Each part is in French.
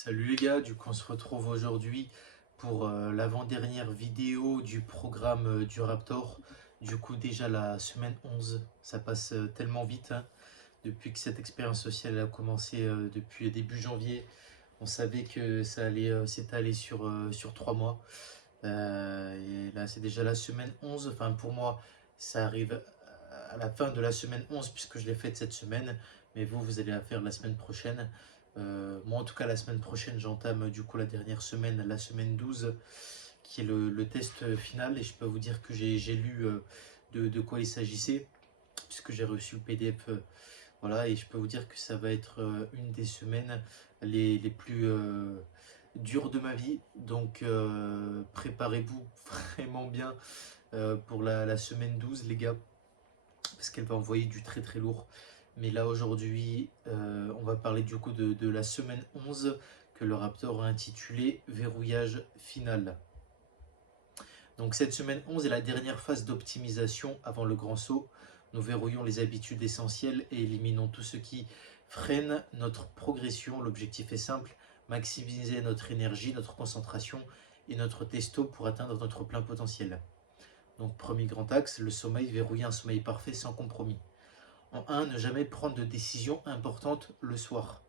Salut les gars, du coup on se retrouve aujourd'hui pour l'avant-dernière vidéo du programme du Raptor. Du coup déjà la semaine 11, ça passe tellement vite hein. Depuis que cette expérience sociale a commencé depuis début janvier. On savait que ça allait s'étaler sur 3 mois. Et là c'est déjà la semaine 11, enfin pour moi ça arrive à la fin de la semaine 11 puisque je l'ai faite cette semaine. Mais vous allez la faire la semaine prochaine. Moi en tout cas la semaine prochaine j'entame du coup la dernière semaine, la semaine 12 qui est le test final et je peux vous dire que j'ai lu de quoi il s'agissait puisque j'ai reçu le PDF voilà et je peux vous dire que ça va être une des semaines les plus dures de ma vie donc préparez-vous vraiment bien pour la semaine 12 les gars parce qu'elle va envoyer du très très lourd. Mais là aujourd'hui, on va parler du coup de la semaine 11 que le Raptor a intitulé Verrouillage final. Donc cette semaine 11 est la dernière phase d'optimisation avant le grand saut. Nous verrouillons les habitudes essentielles et éliminons tout ce qui freine notre progression. L'objectif est simple, maximiser notre énergie, notre concentration et notre testo pour atteindre notre plein potentiel. Donc premier grand axe, le sommeil, verrouiller un sommeil parfait sans compromis. En un, ne jamais prendre de décision importante le soir.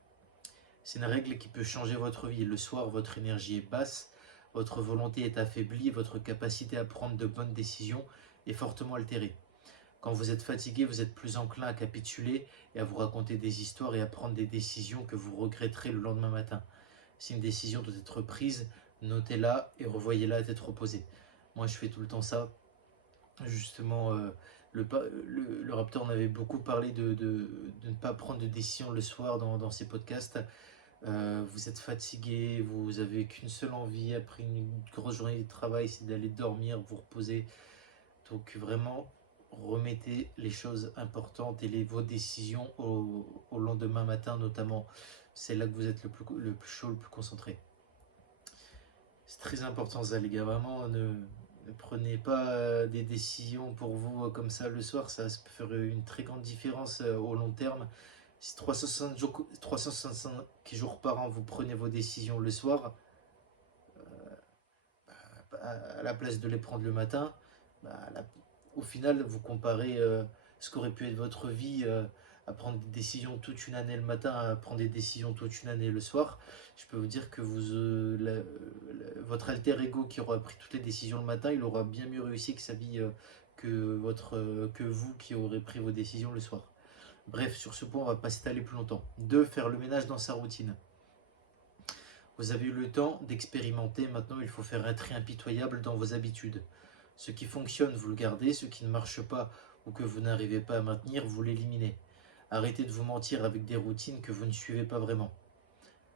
C'est une règle qui peut changer votre vie. Le soir, votre énergie est basse, votre volonté est affaiblie, votre capacité à prendre de bonnes décisions est fortement altérée. Quand vous êtes fatigué, vous êtes plus enclin à capituler et à vous raconter des histoires et à prendre des décisions que vous regretterez le lendemain matin. Si une décision doit être prise, notez-la et revoyez-la à tête reposée. Moi, je fais tout le temps ça. Justement, le Raptor en avait beaucoup parlé de ne pas prendre de décision le soir dans ses podcasts. Vous êtes fatigué, vous avez qu'une seule envie après une grosse journée de travail, c'est d'aller dormir, vous reposer. Donc vraiment, remettez les choses importantes et vos décisions au lendemain matin notamment. C'est là que vous êtes le plus chaud, le plus concentré. C'est très important ça les gars, vraiment ne prenez pas des décisions pour vous comme ça le soir, ça peut faire une très grande différence au long terme. Si 365 jours par an vous prenez vos décisions le soir, à la place de les prendre le matin, bah, au final vous comparez ce qu'aurait pu être votre vie à prendre des décisions toute une année le matin, à prendre des décisions toute une année le soir. Je peux vous dire que votre alter ego qui aura pris toutes les décisions le matin, il aura bien mieux réussi que sa vie que vous qui aurez pris vos décisions le soir. Bref, sur ce point, on ne va pas s'étaler plus longtemps. 2. Faire le ménage dans sa routine. Vous avez eu le temps d'expérimenter, maintenant il faut faire un tri impitoyable dans vos habitudes. Ce qui fonctionne, vous le gardez, ce qui ne marche pas ou que vous n'arrivez pas à maintenir, vous l'éliminez. Arrêtez de vous mentir avec des routines que vous ne suivez pas vraiment.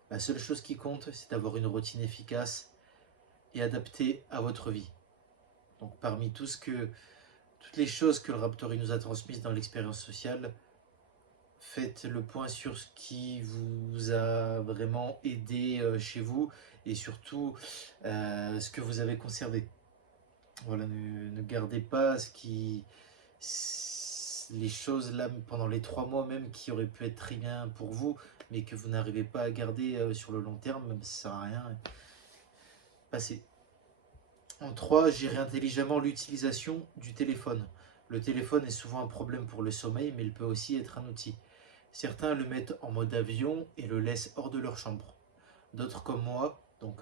La seule chose qui compte, c'est d'avoir une routine efficace et adaptée à votre vie. Donc parmi toutes les choses que le Raptori nous a transmises dans l'expérience sociale, faites le point sur ce qui vous a vraiment aidé chez vous et surtout ce que vous avez conservé. Voilà, ne gardez pas les choses là pendant les 3 mois même qui auraient pu être très bien pour vous, mais que vous n'arrivez pas à garder sur le long terme, ça ne sert à rien. Passez. En 3, gérer intelligemment l'utilisation du téléphone. Le téléphone est souvent un problème pour le sommeil, mais il peut aussi être un outil. Certains le mettent en mode avion et le laissent hors de leur chambre. D'autres comme moi, donc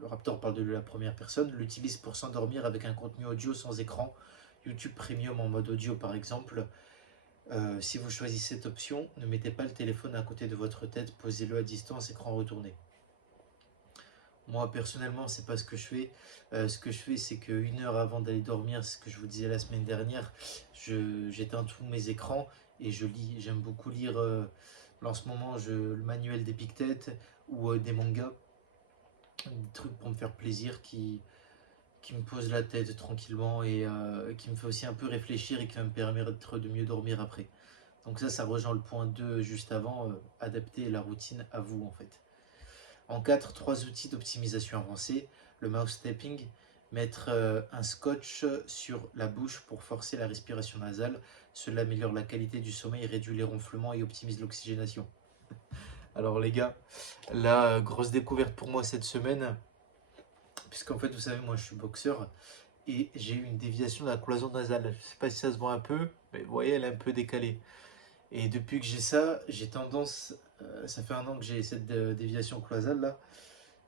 le Raptor parle de la première personne, l'utilisent pour s'endormir avec un contenu audio sans écran, YouTube Premium en mode audio par exemple. Si vous choisissez cette option, ne mettez pas le téléphone à côté de votre tête, posez-le à distance, écran retourné. Moi personnellement, c'est pas ce que je fais. Ce que je fais, c'est qu'une heure avant d'aller dormir, ce que je vous disais la semaine dernière, j'éteins tous mes écrans et je lis. J'aime beaucoup lire. Là, en ce moment, le manuel d'Epictète ou des mangas, des trucs pour me faire plaisir qui me posent la tête tranquillement et qui me fait aussi un peu réfléchir et qui va me permettre de mieux dormir après. Donc ça rejoint le point 2 juste avant, adapter la routine à vous en fait. En 4, 3 outils d'optimisation avancée. Le mouse tapping, mettre un scotch sur la bouche pour forcer la respiration nasale. Cela améliore la qualité du sommeil, réduit les ronflements et optimise l'oxygénation. Alors les gars, la grosse découverte pour moi cette semaine, puisqu'en fait vous savez moi je suis boxeur et j'ai eu une déviation de la cloison nasale. Je sais pas si ça se voit un peu, mais vous voyez elle est un peu décalée. Et depuis que j'ai ça, j'ai tendance, ça fait un an que j'ai cette déviation cloisale là,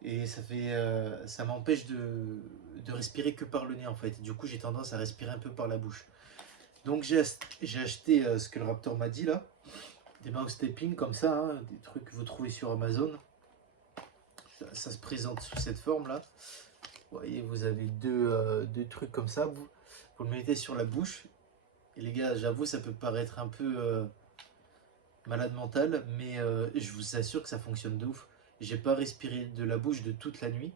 et ça m'empêche de respirer que par le nez en fait. Du coup j'ai tendance à respirer un peu par la bouche. Donc j'ai acheté ce que le Raptor m'a dit là, des mouse tapping comme ça, hein, des trucs que vous trouvez sur Amazon. Ça se présente sous cette forme là. Vous voyez, vous avez deux trucs comme ça. Vous le mettez sur la bouche. Et les gars, j'avoue, ça peut paraître un peu malade mental, mais je vous assure que ça fonctionne de ouf. J'ai pas respiré de la bouche de toute la nuit.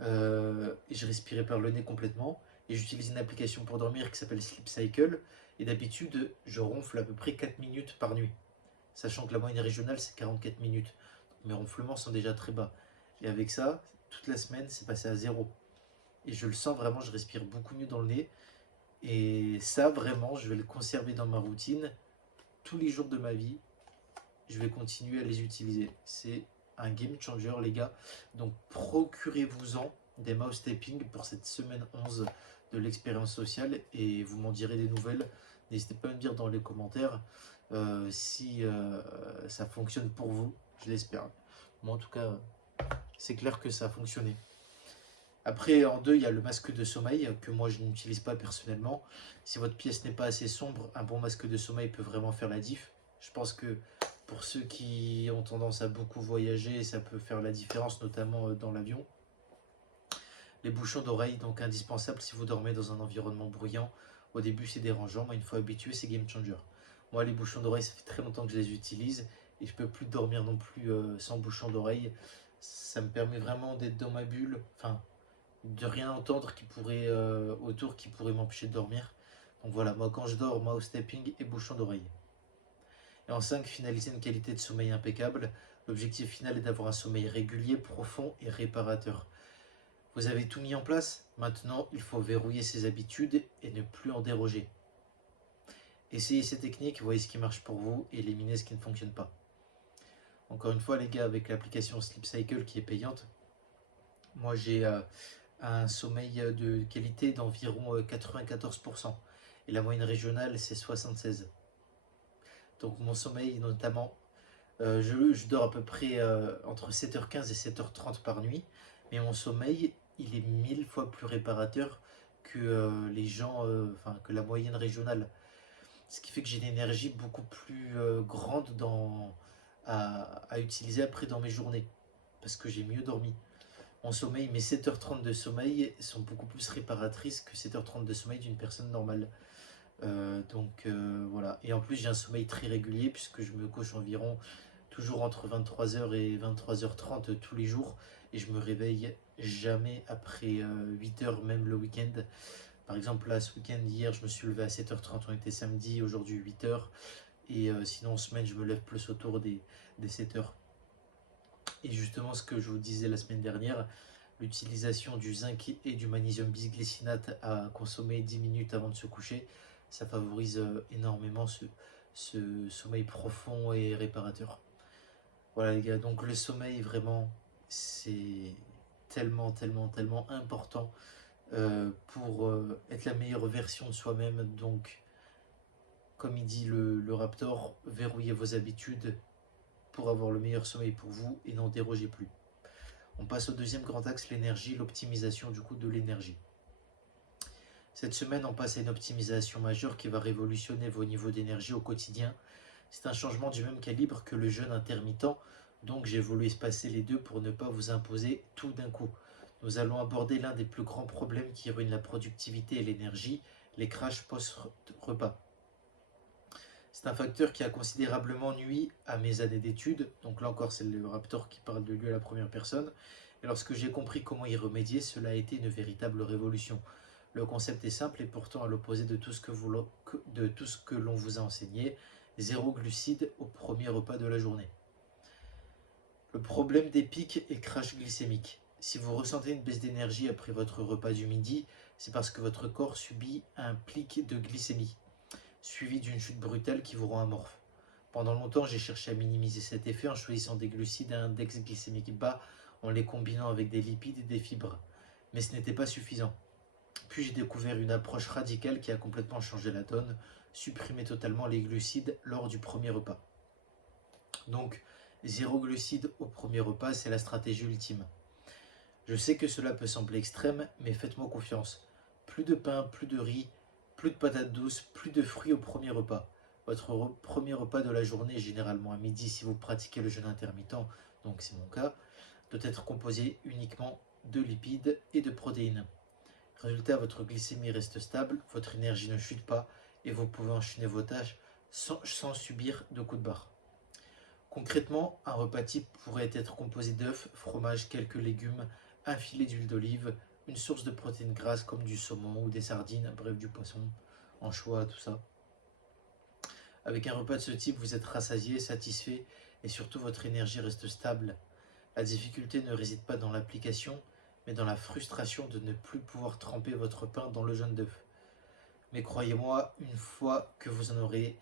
Et je respirais par le nez complètement. Et j'utilise une application pour dormir qui s'appelle Sleep Cycle. Et d'habitude, je ronfle à peu près 4 minutes par nuit. Sachant que la moyenne régionale, c'est 44 minutes. Donc mes ronflements sont déjà très bas. Et avec ça, toute la semaine, c'est passé à zéro. Et je le sens vraiment, je respire beaucoup mieux dans le nez. Et ça, vraiment, je vais le conserver dans ma routine tous les jours de ma vie. Je vais continuer à les utiliser. C'est un game changer, les gars. Donc, procurez-vous-en des mouse tapping pour cette semaine 11 de l'expérience sociale et vous m'en direz des nouvelles. N'hésitez pas à me dire dans les commentaires si ça fonctionne pour vous. Je l'espère. Moi, en tout cas, c'est clair que ça a fonctionné. Après, en deux, il y a le masque de sommeil que moi je n'utilise pas personnellement. Si votre pièce n'est pas assez sombre, un bon masque de sommeil peut vraiment faire la diff. Je pense que pour ceux qui ont tendance à beaucoup voyager, ça peut faire la différence, notamment dans l'avion. Les bouchons d'oreille, donc indispensables si vous dormez dans un environnement bruyant. Au début, c'est dérangeant, mais une fois habitué, c'est game changer. Moi, les bouchons d'oreille, ça fait très longtemps que je les utilise et je peux plus dormir non plus sans bouchons d'oreille. Ça me permet vraiment d'être dans ma bulle. Enfin, de rien entendre qui pourrait autour qui pourrait m'empêcher de dormir. Donc voilà, moi quand je dors, mouse tapping et bouchon d'oreille. Et en 5, finaliser une qualité de sommeil impeccable. L'objectif final est d'avoir un sommeil régulier, profond et réparateur. Vous avez tout mis en place. Maintenant, il faut verrouiller ses habitudes et ne plus en déroger. Essayez ces techniques, voyez ce qui marche pour vous et éliminez ce qui ne fonctionne pas. Encore une fois, les gars, avec l'application Sleep Cycle qui est payante, moi j'ai un sommeil de qualité d'environ 94%. Et la moyenne régionale, c'est 76%. Donc mon sommeil, notamment, je dors à peu près entre 7h15 et 7h30 par nuit. Mais mon sommeil, il est 1000 fois plus réparateur que les gens, enfin que la moyenne régionale. Ce qui fait que j'ai une énergie beaucoup plus grande à utiliser après dans mes journées. Parce que j'ai mieux dormi. Mon sommeil, mes 7h30 de sommeil sont beaucoup plus réparatrices que 7h30 de sommeil d'une personne normale. Voilà. Et en plus, j'ai un sommeil très régulier puisque je me couche environ toujours entre 23h et 23h30 tous les jours. Et je me réveille jamais après 8h, même le week-end. Par exemple, là, ce week-end, hier, je me suis levé à 7h30, on était samedi, aujourd'hui 8h. Et sinon, en semaine, je me lève plus autour des 7h. Et justement, ce que je vous disais la semaine dernière, l'utilisation du zinc et du magnésium bisglycinate à consommer 10 minutes avant de se coucher, ça favorise énormément ce sommeil profond et réparateur. Voilà les gars, donc le sommeil vraiment, c'est tellement, tellement, tellement important pour être la meilleure version de soi-même. Donc, comme il dit le Raptor, verrouillez vos habitudes pour avoir le meilleur sommeil pour vous et n'en dérogez plus. On passe au deuxième grand axe, l'énergie, l'optimisation du coup de l'énergie. Cette semaine, on passe à une optimisation majeure qui va révolutionner vos niveaux d'énergie au quotidien. C'est un changement du même calibre que le jeûne intermittent, donc j'ai voulu espacer les deux pour ne pas vous imposer tout d'un coup. Nous allons aborder l'un des plus grands problèmes qui ruine la productivité et l'énergie, les crashs post-repas. C'est un facteur qui a considérablement nui à mes années d'études. Donc là encore, c'est le Raptor qui parle de lui à la première personne. Et lorsque j'ai compris comment y remédier, cela a été une véritable révolution. Le concept est simple et pourtant à l'opposé de tout ce que l'on vous a enseigné. Zéro glucides au premier repas de la journée. Le problème des pics et crash glycémique. Si vous ressentez une baisse d'énergie après votre repas du midi, c'est parce que votre corps subit un pic de glycémie, suivi d'une chute brutale qui vous rend amorphe. Pendant longtemps, j'ai cherché à minimiser cet effet en choisissant des glucides à index glycémique bas, en les combinant avec des lipides et des fibres. Mais ce n'était pas suffisant. Puis j'ai découvert une approche radicale qui a complètement changé la donne, supprimer totalement les glucides lors du premier repas. Donc, zéro glucides au premier repas, c'est la stratégie ultime. Je sais que cela peut sembler extrême, mais faites-moi confiance. Plus de pain, plus de riz, plus de patates douces, plus de fruits au premier repas. Votre premier repas de la journée, généralement à midi si vous pratiquez le jeûne intermittent, donc c'est mon cas, doit être composé uniquement de lipides et de protéines. Résultat, votre glycémie reste stable, votre énergie ne chute pas et vous pouvez enchaîner vos tâches sans subir de coups de barre. Concrètement, un repas type pourrait être composé d'œufs, fromage, quelques légumes, un filet d'huile d'olive, une source de protéines grasses comme du saumon ou des sardines, bref du poisson, anchois, tout ça. Avec un repas de ce type, vous êtes rassasié, satisfait et surtout votre énergie reste stable. La difficulté ne réside pas dans l'application, mais dans la frustration de ne plus pouvoir tremper votre pain dans le jaune d'œuf. Mais croyez-moi, une fois que vous aurez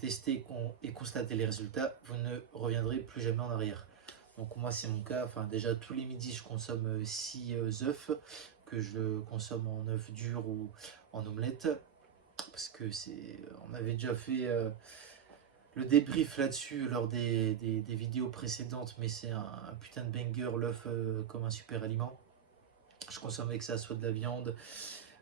testé et constaté les résultats, vous ne reviendrez plus jamais en arrière. Donc moi c'est mon cas, enfin déjà tous les midis je consomme 6 œufs que je consomme en œufs durs ou en omelette parce que on avait déjà fait le débrief là-dessus lors des vidéos précédentes, mais c'est un putain de banger, l'œuf comme un super aliment. Je consomme avec ça soit de la viande,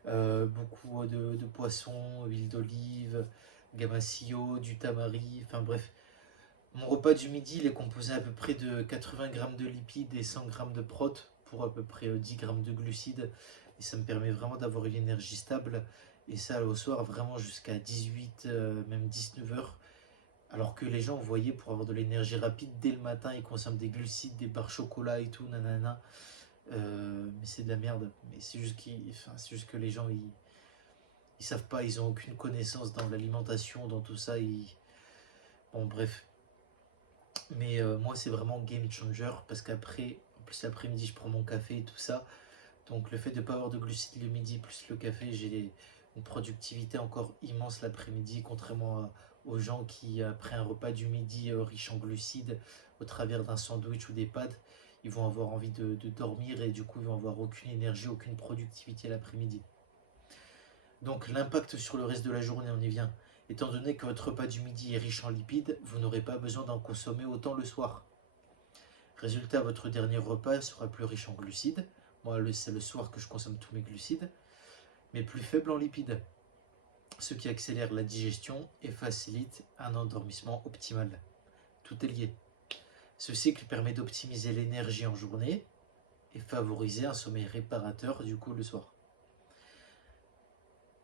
beaucoup de poissons, huile d'olive, gamasio, du tamari, enfin bref. Mon repas du midi, il est composé à peu près de 80 grammes de lipides et 100 grammes de prot pour à peu près 10 grammes de glucides. Et ça me permet vraiment d'avoir une énergie stable. Et ça, au soir, vraiment jusqu'à 18, même 19 heures. Alors que les gens, vous voyez, pour avoir de l'énergie rapide, dès le matin, ils consomment des glucides, des barres chocolat et tout, nanana. Mais c'est de la merde. Mais c'est juste, c'est juste que les gens, ils savent pas, ils ont aucune connaissance dans l'alimentation, dans tout ça. Bon, bref. Mais moi, c'est vraiment game changer parce qu'après, en plus l'après-midi, je prends mon café et tout ça. Donc le fait de ne pas avoir de glucides le midi plus le café, j'ai une productivité encore immense l'après-midi, contrairement aux gens qui, après un repas du midi riche en glucides, au travers d'un sandwich ou des pâtes, ils vont avoir envie de dormir et du coup, ils vont avoir aucune énergie, aucune productivité l'après-midi. Donc l'impact sur le reste de la journée, on y vient. Étant donné que votre repas du midi est riche en lipides, vous n'aurez pas besoin d'en consommer autant le soir. Résultat, votre dernier repas sera plus riche en glucides. Moi, c'est le soir que je consomme tous mes glucides, mais plus faible en lipides, ce qui accélère la digestion et facilite un endormissement optimal. Tout est lié. Ce cycle permet d'optimiser l'énergie en journée et favoriser un sommeil réparateur du coup le soir.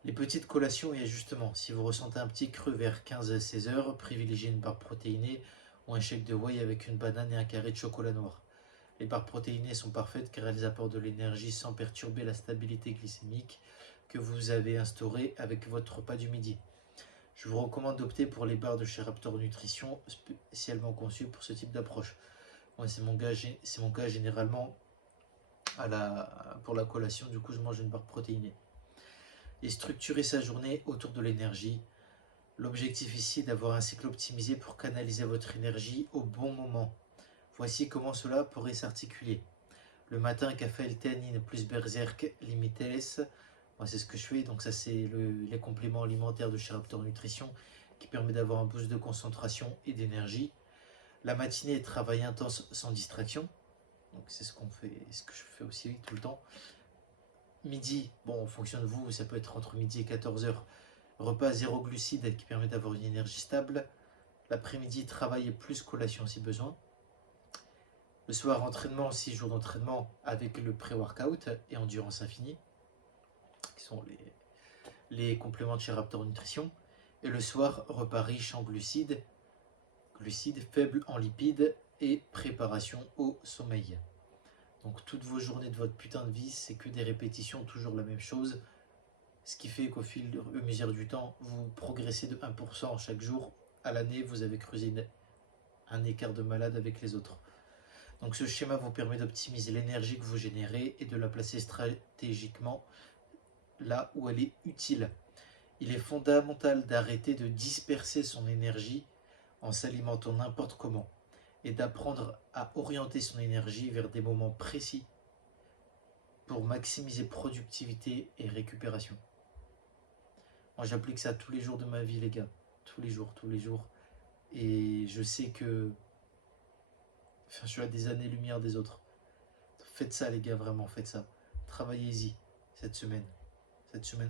Les petites collations et ajustements. Si vous ressentez un petit creux vers 15 à 16 heures, privilégiez une barre protéinée ou un shake de whey avec une banane et un carré de chocolat noir. Les barres protéinées sont parfaites car elles apportent de l'énergie sans perturber la stabilité glycémique que vous avez instaurée avec votre repas du midi. Je vous recommande d'opter pour les barres de chez Raptor Nutrition, spécialement conçues pour ce type d'approche. Moi, c'est mon cas généralement pour la collation, du coup je mange une barre protéinée. Et structurer sa journée autour de l'énergie. L'objectif ici est d'avoir un cycle optimisé pour canaliser votre énergie au bon moment. Voici comment cela pourrait s'articuler. Le matin, café L-théanine plus berserk limites. Moi, c'est ce que je fais. Donc ça, c'est les compléments alimentaires de chez Raptor Nutrition qui permet d'avoir un boost de concentration et d'énergie. La matinée, travail intense sans distraction. Donc c'est ce que je fais aussi tout le temps. Midi, bon, en fonction de vous, ça peut être entre midi et 14h. Repas zéro glucides qui permet d'avoir une énergie stable. L'après-midi, travail et plus collation si besoin. Le soir, entraînement, 6 jours d'entraînement avec le pré-workout et endurance infinie, qui sont les compléments de chez Raptor Nutrition. Et le soir, repas riche en glucides faibles en lipides et préparation au sommeil. Donc toutes vos journées de votre putain de vie, c'est que des répétitions, toujours la même chose. Ce qui fait qu'au fil et à mesure du temps, vous progressez de 1% chaque jour. À l'année, vous avez creusé un écart de malade avec les autres. Donc ce schéma vous permet d'optimiser l'énergie que vous générez et de la placer stratégiquement là où elle est utile. Il est fondamental d'arrêter de disperser son énergie en s'alimentant n'importe comment et d'apprendre à orienter son énergie vers des moments précis pour maximiser productivité et récupération. Moi, j'applique ça tous les jours de ma vie, les gars. Tous les jours, tous les jours. Et je sais que je suis à des années-lumière des autres. Faites ça, les gars, vraiment, faites ça. Travaillez-y cette semaine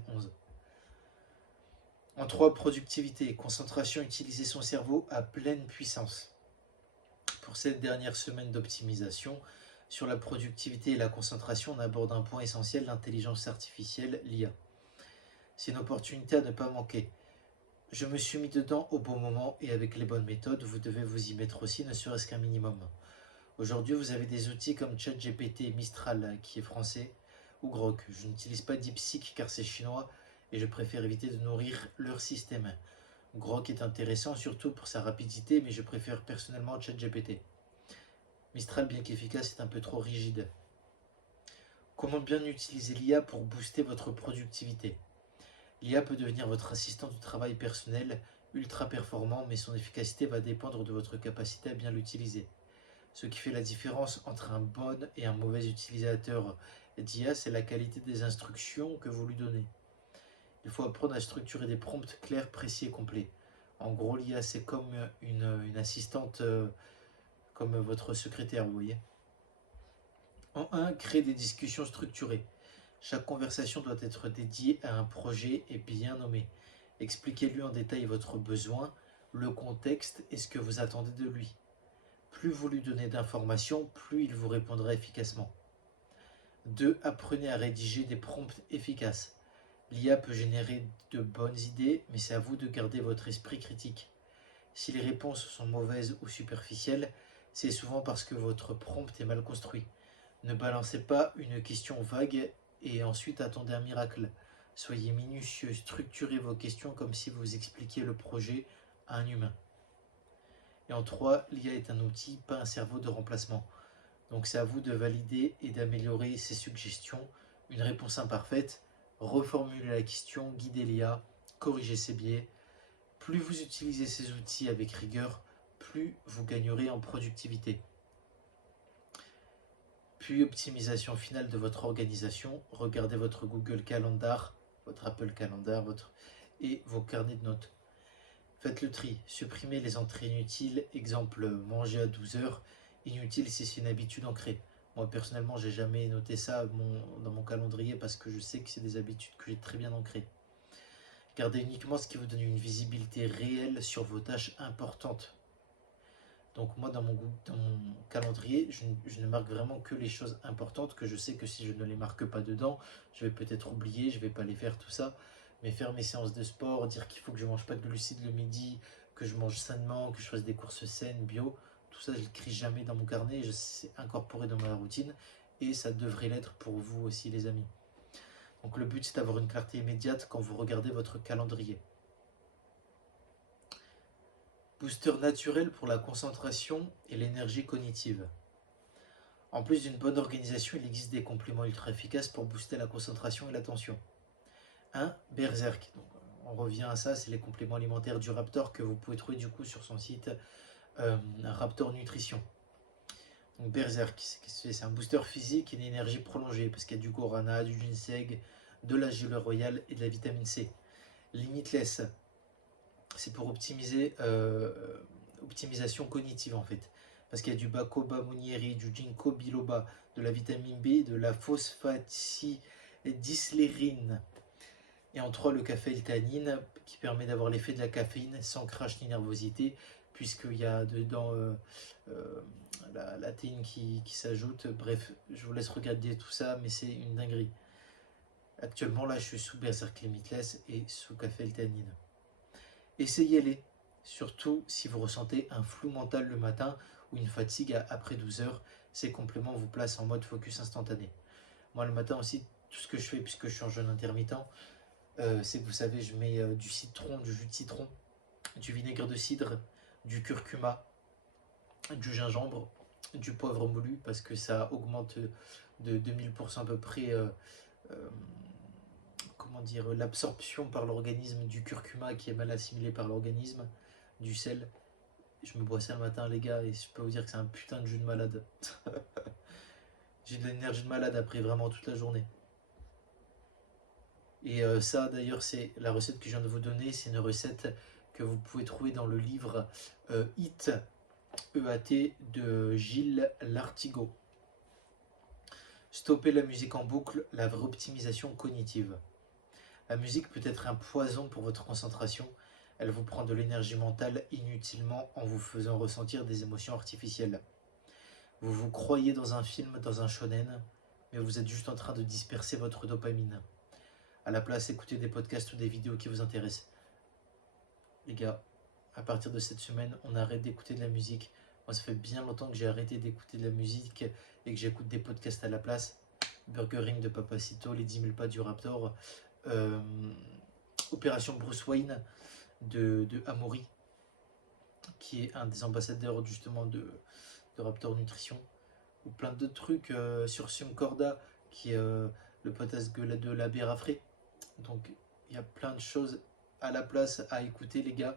11. En 3, productivité, concentration, utiliser son cerveau à pleine puissance. Pour cette dernière semaine d'optimisation, sur la productivité et la concentration, on aborde un point essentiel, l'intelligence artificielle, l'IA. C'est une opportunité à ne pas manquer. Je me suis mis dedans au bon moment et avec les bonnes méthodes, vous devez vous y mettre aussi, ne serait-ce qu'un minimum. Aujourd'hui, vous avez des outils comme ChatGPT, Mistral, qui est français, ou Grok. Je n'utilise pas DeepSeek car c'est chinois et je préfère éviter de nourrir leur système. Grok est intéressant surtout pour sa rapidité, mais je préfère personnellement ChatGPT. Mistral, bien qu'efficace, est un peu trop rigide. Comment bien utiliser l'IA pour booster votre productivité? L'IA peut devenir votre assistant de travail personnel, ultra performant, mais son efficacité va dépendre de votre capacité à bien l'utiliser. Ce qui fait la différence entre un bon et un mauvais utilisateur d'IA, c'est la qualité des instructions que vous lui donnez. Il faut apprendre à structurer des prompts clairs, précis et complets. En gros, l'IA, c'est comme une assistante, comme votre secrétaire, vous voyez. En 1, créer des discussions structurées. Chaque conversation doit être dédiée à un projet et bien nommé. Expliquez-lui en détail votre besoin, le contexte et ce que vous attendez de lui. Plus vous lui donnez d'informations, plus il vous répondra efficacement. 2. Apprenez à rédiger des prompts efficaces. L'IA peut générer de bonnes idées, mais c'est à vous de garder votre esprit critique. Si les réponses sont mauvaises ou superficielles, c'est souvent parce que votre prompt est mal construit. Ne balancez pas une question vague et ensuite attendez un miracle. Soyez minutieux, structurez vos questions comme si vous expliquiez le projet à un humain. Et en 3, l'IA est un outil, pas un cerveau de remplacement. Donc c'est à vous de valider et d'améliorer ces suggestions. Une réponse imparfaite, reformulez la question, guidez l'IA, corrigez ses biais. Plus vous utilisez ces outils avec rigueur, plus vous gagnerez en productivité. Puis optimisation finale de votre organisation, regardez votre Google Calendar, votre Apple Calendar, et vos carnets de notes. Faites le tri, supprimez les entrées inutiles, exemple manger à 12 heures, inutile si c'est une habitude ancrée. Moi personnellement, j'ai jamais noté ça dans mon calendrier parce que je sais que c'est des habitudes que j'ai très bien ancrées. Gardez uniquement ce qui vous donne une visibilité réelle sur vos tâches importantes. Donc moi, dans mon calendrier, je ne marque vraiment que les choses importantes que je sais que si je ne les marque pas dedans, je vais peut-être oublier, je ne vais pas les faire, tout ça. Mais faire mes séances de sport, dire qu'il faut que je ne mange pas de glucides le midi, que je mange sainement, que je fasse des courses saines, bio, tout ça, je ne l'écris jamais dans mon carnet, c'est incorporé dans ma routine et ça devrait l'être pour vous aussi, les amis. Donc le but, c'est d'avoir une clarté immédiate quand vous regardez votre calendrier. Booster naturel pour la concentration et l'énergie cognitive. En plus d'une bonne organisation, il existe des compléments ultra efficaces pour booster la concentration et l'attention. 1. Berserk. Donc, on revient à ça, c'est les compléments alimentaires du Raptor que vous pouvez trouver du coup sur son site Raptor Nutrition. Donc Berserk, c'est un booster physique et une énergie prolongée parce qu'il y a du guarana, du ginseng, de la gelée royale et de la vitamine C. Limitless, c'est pour optimisation cognitive en fait. Parce qu'il y a du bacoba munieri, du ginkgo biloba, de la vitamine B, de la phosphatidylsérine. Et en 3, le café-L-théanine qui permet d'avoir l'effet de la caféine sans crash ni nervosité, puisqu'il y a dedans la théine qui s'ajoute. Bref, je vous laisse regarder tout ça, mais c'est une dinguerie. Actuellement, là, je suis sous Berserk Limitless et sous café-L-théanine. Essayez-les, surtout si vous ressentez un flou mental le matin ou une fatigue après 12 heures. Ces compléments vous placent en mode focus instantané. Moi, le matin aussi, tout ce que je fais, puisque je suis en jeûne intermittent, c'est que vous savez, je mets du citron, du jus de citron, du vinaigre de cidre, du curcuma, du gingembre, du poivre moulu, parce que ça augmente de 2000% à peu près l'absorption par l'organisme du curcuma qui est mal assimilé par l'organisme, du sel. Je me bois ça le matin, les gars, et je peux vous dire que c'est un putain de jus de malade. J'ai de l'énergie de malade après vraiment toute la journée. Et ça, d'ailleurs, c'est la recette que je viens de vous donner. C'est une recette que vous pouvez trouver dans le livre Hit, EAT de Gilles Lartigot. Stopper la musique en boucle, la vraie optimisation cognitive. La musique peut être un poison pour votre concentration. Elle vous prend de l'énergie mentale inutilement en vous faisant ressentir des émotions artificielles. Vous vous croyez dans un film, dans un shonen, mais vous êtes juste en train de disperser votre dopamine. À la place, écoutez des podcasts ou des vidéos qui vous intéressent. Les gars, à partir de cette semaine, on arrête d'écouter de la musique. Moi, ça fait bien longtemps que j'ai arrêté d'écouter de la musique et que j'écoute des podcasts à la place. Burger Ring de Papacito, les 10 000 pas du Raptor, Opération Bruce Wayne de Amaury, qui est un des ambassadeurs justement de Raptor Nutrition, ou plein d'autres trucs sur Sium Corda, qui est le potasse de la bière à frais. Donc il y a plein de choses à la place à écouter, les gars.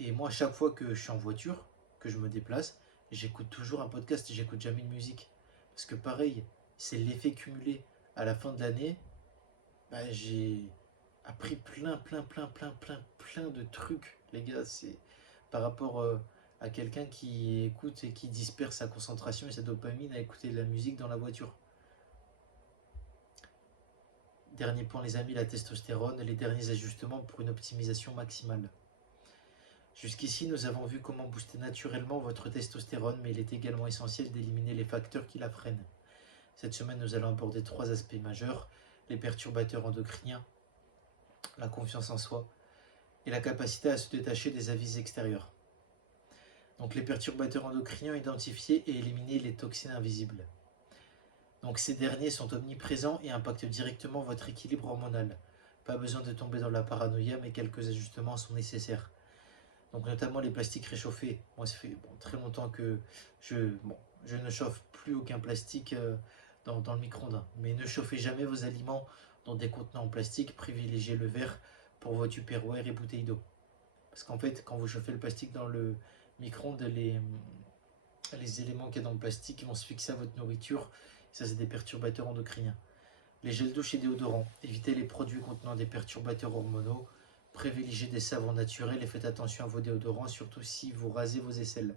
Et moi, chaque fois que je suis en voiture, que je me déplace, j'écoute toujours un podcast, j'écoute jamais de musique. Parce que pareil, c'est l'effet cumulé. À la fin de l'année, bah, j'ai appris plein de trucs, les gars. C'est par rapport à quelqu'un qui écoute et qui disperse sa concentration et sa dopamine à écouter de la musique dans la voiture. Dernier point, les amis, la testostérone, les derniers ajustements pour une optimisation maximale. Jusqu'ici, nous avons vu comment booster naturellement votre testostérone, mais il est également essentiel d'éliminer les facteurs qui la freinent. Cette semaine, nous allons aborder 3 aspects majeurs: les perturbateurs endocriniens, la confiance en soi et la capacité à se détacher des avis extérieurs. Donc les perturbateurs endocriniens, identifier et éliminer les toxines invisibles. Donc ces derniers sont omniprésents et impactent directement votre équilibre hormonal. Pas besoin de tomber dans la paranoïa, mais quelques ajustements sont nécessaires. Donc notamment les plastiques réchauffés. Moi, ça fait très longtemps que je ne chauffe plus aucun plastique dans le micro-ondes. Mais ne chauffez jamais vos aliments dans des contenants en plastique. Privilégiez le verre pour vos tupperware et bouteilles d'eau. Parce qu'en fait, quand vous chauffez le plastique dans le micro-ondes, les éléments qu'il y a dans le plastique vont se fixer à votre nourriture. Ça, c'est des perturbateurs endocriniens. Les gels douche et déodorants. Évitez les produits contenant des perturbateurs hormonaux. Privilégiez des savons naturels et faites attention à vos déodorants, surtout si vous rasez vos aisselles.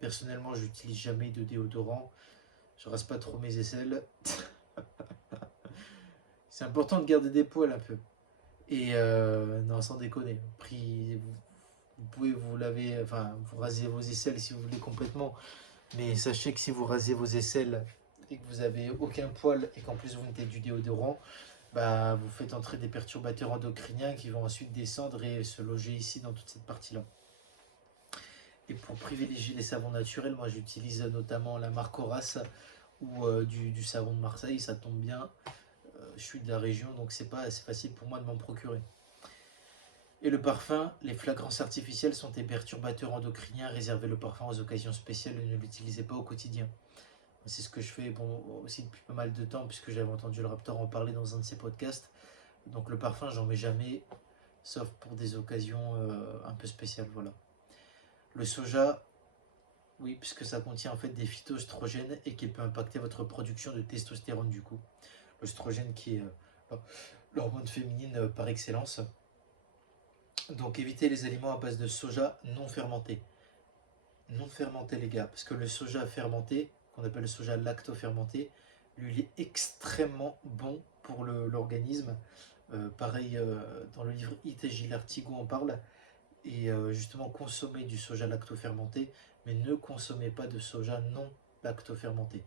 Personnellement, je n'utilise jamais de déodorant. Je rase pas trop mes aisselles. C'est important de garder des poils un peu. Et non, sans déconner. Vous pouvez vous laver, enfin, vous raser vos aisselles si vous voulez complètement. Mais sachez que si vous rasez vos aisselles et que vous avez aucun poil et qu'en plus vous mettez du déodorant, bah, vous faites entrer des perturbateurs endocriniens qui vont ensuite descendre et se loger ici dans toute cette partie-là. Et pour privilégier les savons naturels, moi j'utilise notamment la marque Horace ou du savon de Marseille, ça tombe bien. Je suis de la région, donc c'est facile pour moi de m'en procurer. Et le parfum, les fragrances artificielles sont des perturbateurs endocriniens. Réservez le parfum aux occasions spéciales et ne l'utilisez pas au quotidien. C'est ce que je fais aussi depuis pas mal de temps, puisque j'avais entendu le Raptor en parler dans un de ses podcasts. Donc le parfum, j'en mets jamais, sauf pour des occasions un peu spéciales. Voilà. Le soja, oui, puisque ça contient en fait des phytoestrogènes et qu'il peut impacter votre production de testostérone du coup. L'œstrogène qui est l'hormone féminine par excellence. Donc évitez les aliments à base de soja non fermenté. Non fermenté, les gars, parce que le soja fermenté, qu'on appelle le soja lacto-fermenté, lui il est extrêmement bon pour l'organisme. Pareil, dans le livre Hit et Gilles Lartigot en parle. Et justement, consommez du soja lacto-fermenté, mais ne consommez pas de soja non lacto-fermenté.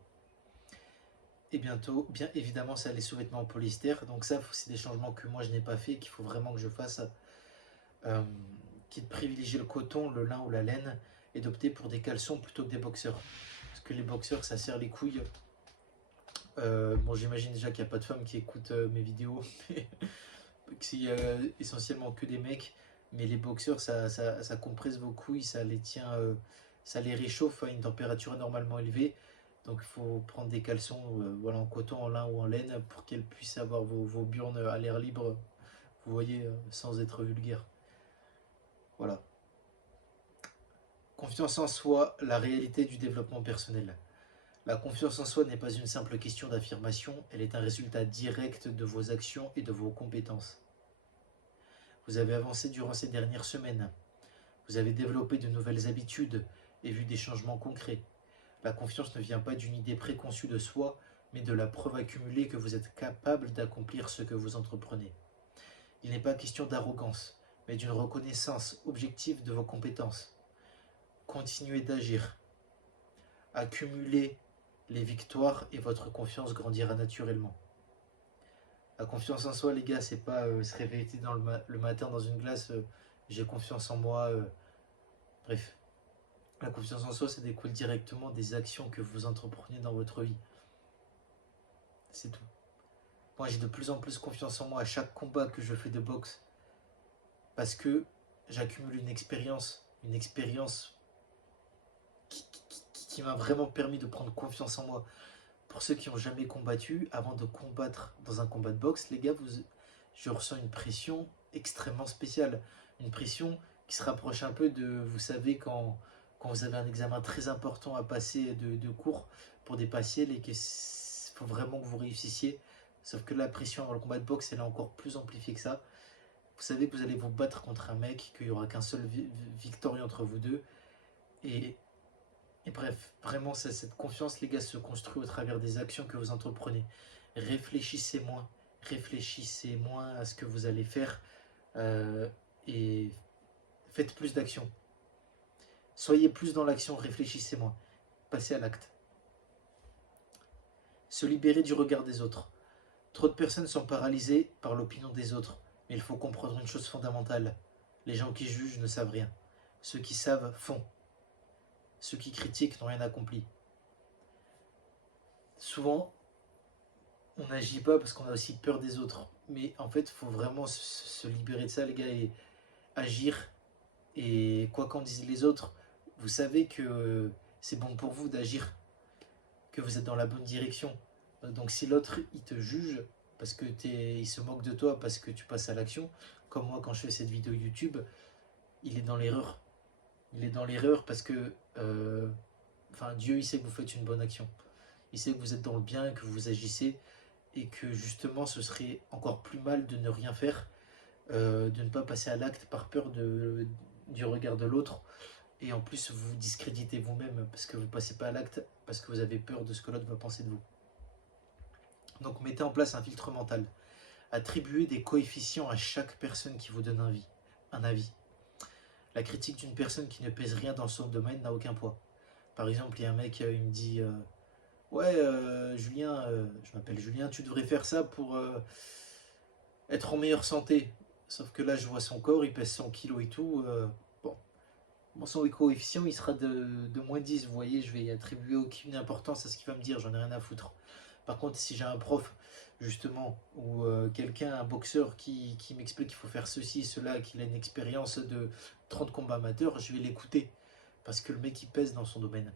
Et bientôt, bien évidemment, ça les sous-vêtements en polyester. Donc ça, c'est des changements que moi je n'ai pas fait et qu'il faut vraiment que je fasse. Qui est de privilégier le coton, le lin ou la laine et d'opter pour des caleçons plutôt que des boxeurs. Parce que les boxeurs, ça serre les couilles. Bon, j'imagine déjà qu'il n'y a pas de femmes qui écoutent mes vidéos, qu'il y a essentiellement que des mecs. Mais les boxeurs, ça compresse vos couilles, ça les tient, ça les réchauffe à une température normalement élevée. Donc il faut prendre des caleçons voilà, en coton, en lin ou en laine pour qu'elles puissent avoir vos burnes à l'air libre, vous voyez, sans être vulgaire. Voilà. Confiance en soi, la réalité du développement personnel. La confiance en soi n'est pas une simple question d'affirmation, elle est un résultat direct de vos actions et de vos compétences. Vous avez avancé durant ces dernières semaines. Vous avez développé de nouvelles habitudes et vu des changements concrets. La confiance ne vient pas d'une idée préconçue de soi, mais de la preuve accumulée que vous êtes capable d'accomplir ce que vous entreprenez. Il n'est pas question d'arrogance, mais d'une reconnaissance objective de vos compétences. Continuez d'agir. Accumulez les victoires et votre confiance grandira naturellement. La confiance en soi, les gars, c'est pas se réveiller dans le matin dans une glace, j'ai confiance en moi. Bref, la confiance en soi, ça découle directement des actions que vous entreprenez dans votre vie. C'est tout. Moi, j'ai de plus en plus confiance en moi à chaque combat que je fais de boxe parce que j'accumule une expérience qui m'a vraiment permis de prendre confiance en moi. Pour ceux qui n'ont jamais combattu, avant de combattre dans un combat de boxe, les gars, je ressens une pression extrêmement spéciale. Une pression qui se rapproche un peu de, vous savez, quand vous avez un examen très important à passer de cours pour des partiels et qu'il faut vraiment que vous réussissiez. Sauf que la pression avant le combat de boxe, elle est encore plus amplifiée que ça. Vous savez que vous allez vous battre contre un mec, qu'il n'y aura qu'un seul victorieux entre vous deux. Et bref, vraiment, cette confiance, les gars, se construit au travers des actions que vous entreprenez. Réfléchissez moins à ce que vous allez faire et faites plus d'actions. Soyez plus dans l'action, réfléchissez moins. Passez à l'acte. Se libérer du regard des autres. Trop de personnes sont paralysées par l'opinion des autres, mais il faut comprendre une chose fondamentale. Les gens qui jugent ne savent rien. Ceux qui savent font. Ceux qui critiquent n'ont rien accompli. Souvent, on n'agit pas parce qu'on a aussi peur des autres. Mais en fait, il faut vraiment se libérer de ça, les gars, et agir. Et quoi qu'en disent les autres, vous savez que c'est bon pour vous d'agir, que vous êtes dans la bonne direction. Donc si l'autre, il te juge, parce que il se moque de toi, parce que tu passes à l'action, comme moi quand je fais cette vidéo YouTube, il est dans l'erreur. Il est dans l'erreur parce que Dieu, il sait que vous faites une bonne action. Il sait que vous êtes dans le bien, que vous agissez, et que justement, ce serait encore plus mal de ne rien faire, de ne pas passer à l'acte par peur du regard de l'autre. Et en plus, vous discréditez vous-même parce que vous ne passez pas à l'acte, parce que vous avez peur de ce que l'autre va penser de vous. Donc mettez en place un filtre mental. Attribuez des coefficients à chaque personne qui vous donne un avis. La critique d'une personne qui ne pèse rien dans son domaine n'a aucun poids. Par exemple, il y a un mec, il me dit ouais, Julien, je m'appelle Julien, tu devrais faire ça pour être en meilleure santé. Sauf que là, je vois son corps, il pèse 100 kilos et tout. Bon, son coefficient, il sera de moins 10. Vous voyez, je vais y attribuer aucune importance à ce qu'il va me dire, j'en ai rien à foutre. Par contre, si j'ai un prof, justement, ou quelqu'un, un boxeur qui m'explique qu'il faut faire ceci, cela, qu'il a une expérience de 30 combats amateurs, je vais l'écouter. Parce que le mec, il pèse dans son domaine.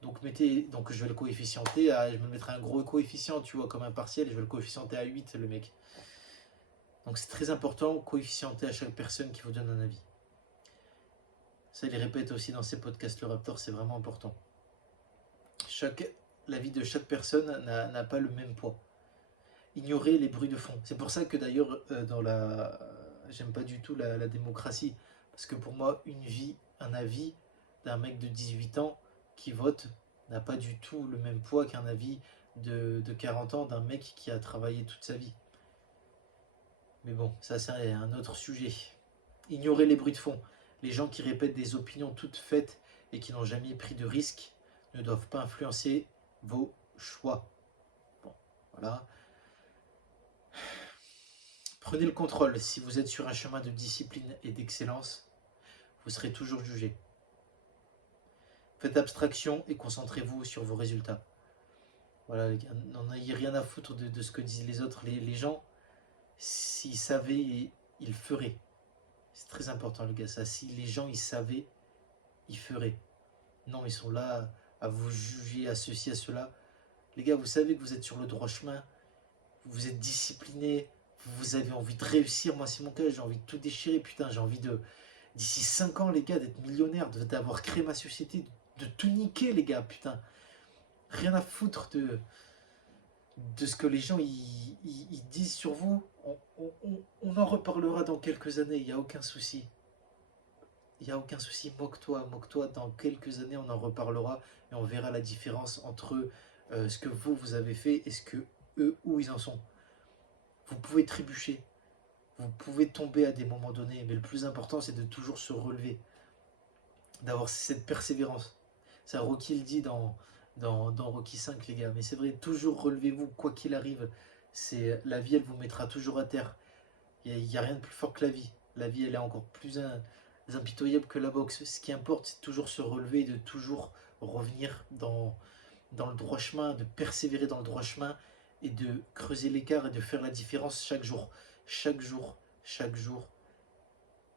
Donc je vais le coefficienter, je vais mettre un gros coefficient, tu vois, comme un partiel, et je vais le coefficienter à 8, le mec. Donc c'est très important, coefficienter à chaque personne qui vous donne un avis. Ça, il répète aussi dans ses podcasts, le Raptor, c'est vraiment important. L'avis de chaque personne n'a pas le même poids. Ignorer les bruits de fond. C'est pour ça que d'ailleurs, j'aime pas du tout la démocratie. Parce que pour moi, un avis d'un mec de 18 ans qui vote n'a pas du tout le même poids qu'un avis de 40 ans d'un mec qui a travaillé toute sa vie. Mais bon, ça c'est un autre sujet. Ignorer les bruits de fond. Les gens qui répètent des opinions toutes faites et qui n'ont jamais pris de risque ne doivent pas influencer vos choix. Bon, voilà. Prenez le contrôle. Si vous êtes sur un chemin de discipline et d'excellence, vous serez toujours jugé. Faites abstraction et concentrez-vous sur vos résultats. Voilà, les gars, n'en ayez rien à foutre de ce que disent les autres. Les gens, s'ils savaient, ils feraient. C'est très important, les gars, ça. Si les gens, ils savaient, ils feraient. Non, ils sont là à vous juger, à ceci, à cela. Les gars, vous savez que vous êtes sur le droit chemin. Vous êtes disciplinés. Vous avez envie de réussir. Moi, c'est mon cas, j'ai envie de tout déchirer. Putain, j'ai envie d'ici 5 ans, les gars, d'être millionnaire, d'avoir créé ma société, de tout niquer, les gars, putain. Rien à foutre de ce que les gens ils disent sur vous. On en reparlera dans quelques années, il n'y a aucun souci. Il n'y a aucun souci, moque-toi, dans quelques années on en reparlera et on verra la différence entre ce que vous avez fait et ce que eux, où ils en sont. Vous pouvez trébucher, vous pouvez tomber à des moments donnés, mais le plus important c'est de toujours se relever, d'avoir cette persévérance. Ça Rocky le dit dans Rocky 5 les gars, mais c'est vrai, toujours relevez-vous quoi qu'il arrive. La vie elle vous mettra toujours à terre. Il n'y a rien de plus fort que la vie. La vie elle est encore plus impitoyable que la boxe. Ce qui importe c'est de toujours se relever, de toujours revenir dans le droit chemin, de persévérer dans le droit chemin et de creuser l'écart et de faire la différence chaque jour. Chaque jour, chaque jour,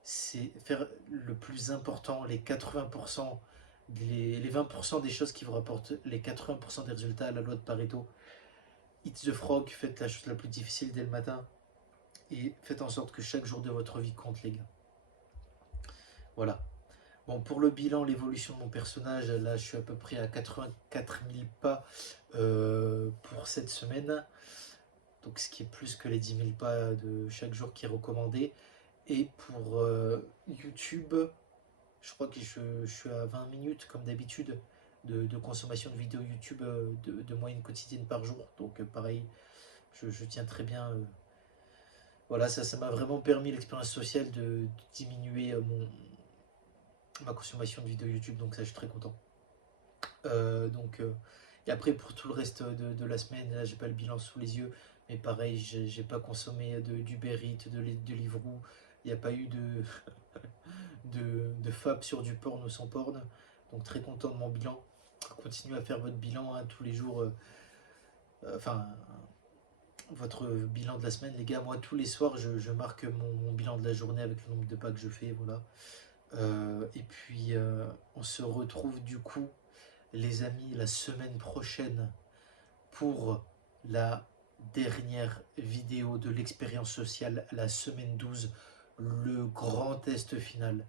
c'est faire le plus important, les 80%, les 20% des choses qui vous rapportent les 80% des résultats à la loi de Pareto. It's the frog, faites la chose la plus difficile dès le matin et faites en sorte que chaque jour de votre vie compte, les gars. Voilà. Bon, pour le bilan, l'évolution de mon personnage, là, je suis à peu près à 84 000 pas pour cette semaine. Donc, ce qui est plus que les 10 000 pas de chaque jour qui est recommandé. Et pour YouTube, je crois que je suis à 20 minutes, comme d'habitude, de consommation de vidéos YouTube de moyenne quotidienne par jour. Donc, pareil, je tiens très bien. Voilà, ça m'a vraiment permis l'expérience sociale de diminuer ma consommation de vidéos YouTube. Donc, ça, je suis très content. Et après, pour tout le reste de la semaine, là, j'ai pas le bilan sous les yeux. Mais pareil, j'ai pas consommé d'Uber Eats, de Deliveroo. Il n'y a pas eu de FAP sur du porn ou sans porn. Donc très content de mon bilan. Continuez à faire votre bilan tous les jours. Enfin, votre bilan de la semaine, les gars. Moi, tous les soirs, je marque mon bilan de la journée avec le nombre de pas que je fais. Voilà. Et puis, on se retrouve du coup, les amis, la semaine prochaine pour la dernière vidéo de l'expérience sociale, la semaine 12, le grand test final.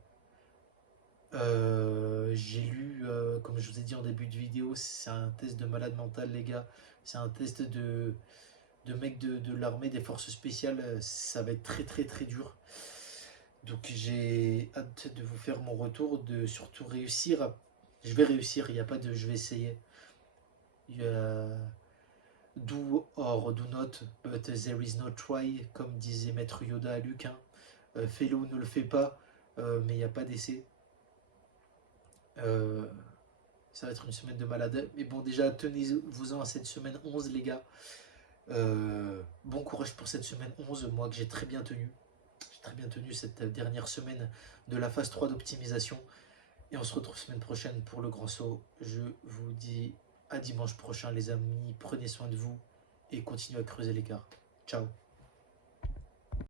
J'ai lu, comme je vous ai dit en début de vidéo, c'est un test de malade mental, les gars. C'est un test de mec de l'armée, des forces spéciales. Ça va être très très très dur. Donc j'ai hâte de vous faire mon retour, de surtout réussir. Je vais réussir, il n'y a pas de je vais essayer. Il y a do or do not, but there is no try, comme disait Maître Yoda à Luke. Hein. Fais-le ou ne le fais pas, mais il n'y a pas d'essai. Ça va être une semaine de malade. Mais bon, déjà, tenez-vous-en à cette semaine 11, les gars. Bon courage pour cette semaine 11, moi que j'ai très bien tenu. J'ai très bien tenu cette dernière semaine de la phase 3 d'optimisation. Et on se retrouve semaine prochaine pour le grand saut. Je vous dis à dimanche prochain, les amis. Prenez soin de vous et continuez à creuser l'écart. Ciao.